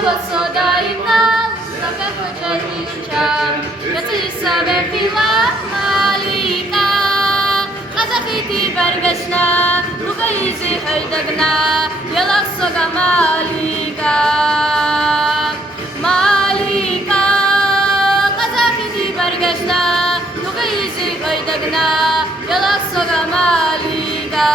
Sodaina, Laka Hojaisha, Yatsisa Befila, Malika, Kazakiti Bergashna, Lukaizi Haidagna, Yalasoga Malika, Malika, Kazakiti Bergashna, Lukaizi Haidagna, Yalasoga Malika.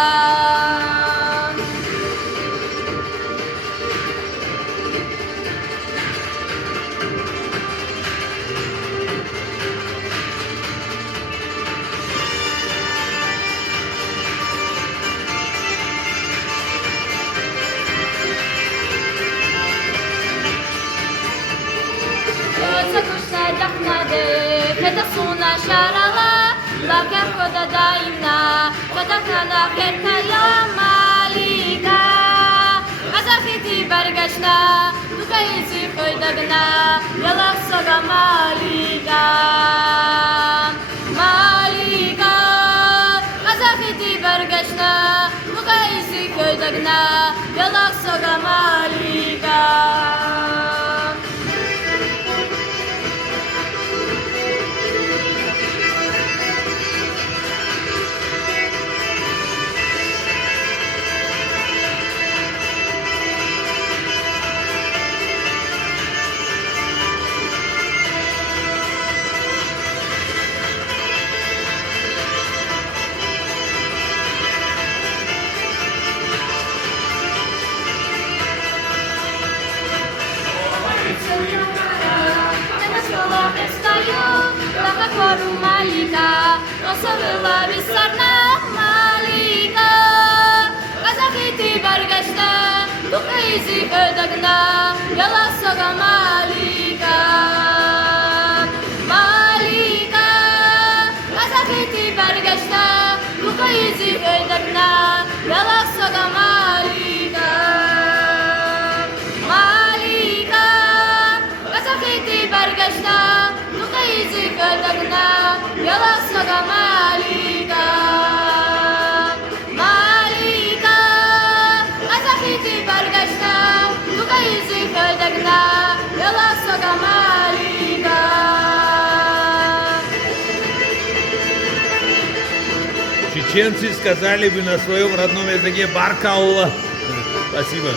Fetasuna sharala, la kerkoda daimna, fedakana kerkaya malika. Kazakiti bergashna, lukaizi koydagna, yalaksoga malika. Malika, Kazakiti bergashna, lukaizi koydagna, yalaksoga malika. Koru Malika, Kosovela Visarna Malika, Kazakiti Bergashna, Lukaizi Haidagna, Yalasoga Malika, Malika, Kazakiti Bergashna, Lukaizi Haidagna, Yalasoga Malika, Malika, Kazakiti Bergashna. Lukaizi Haidagna, Yalasoga Malika, Malika, Kazakiti Bergashna, Lukaizi Haidagna, Yalasoga Malika. Чеченцы сказали бы на своем родном языке Баркалла. Спасибо.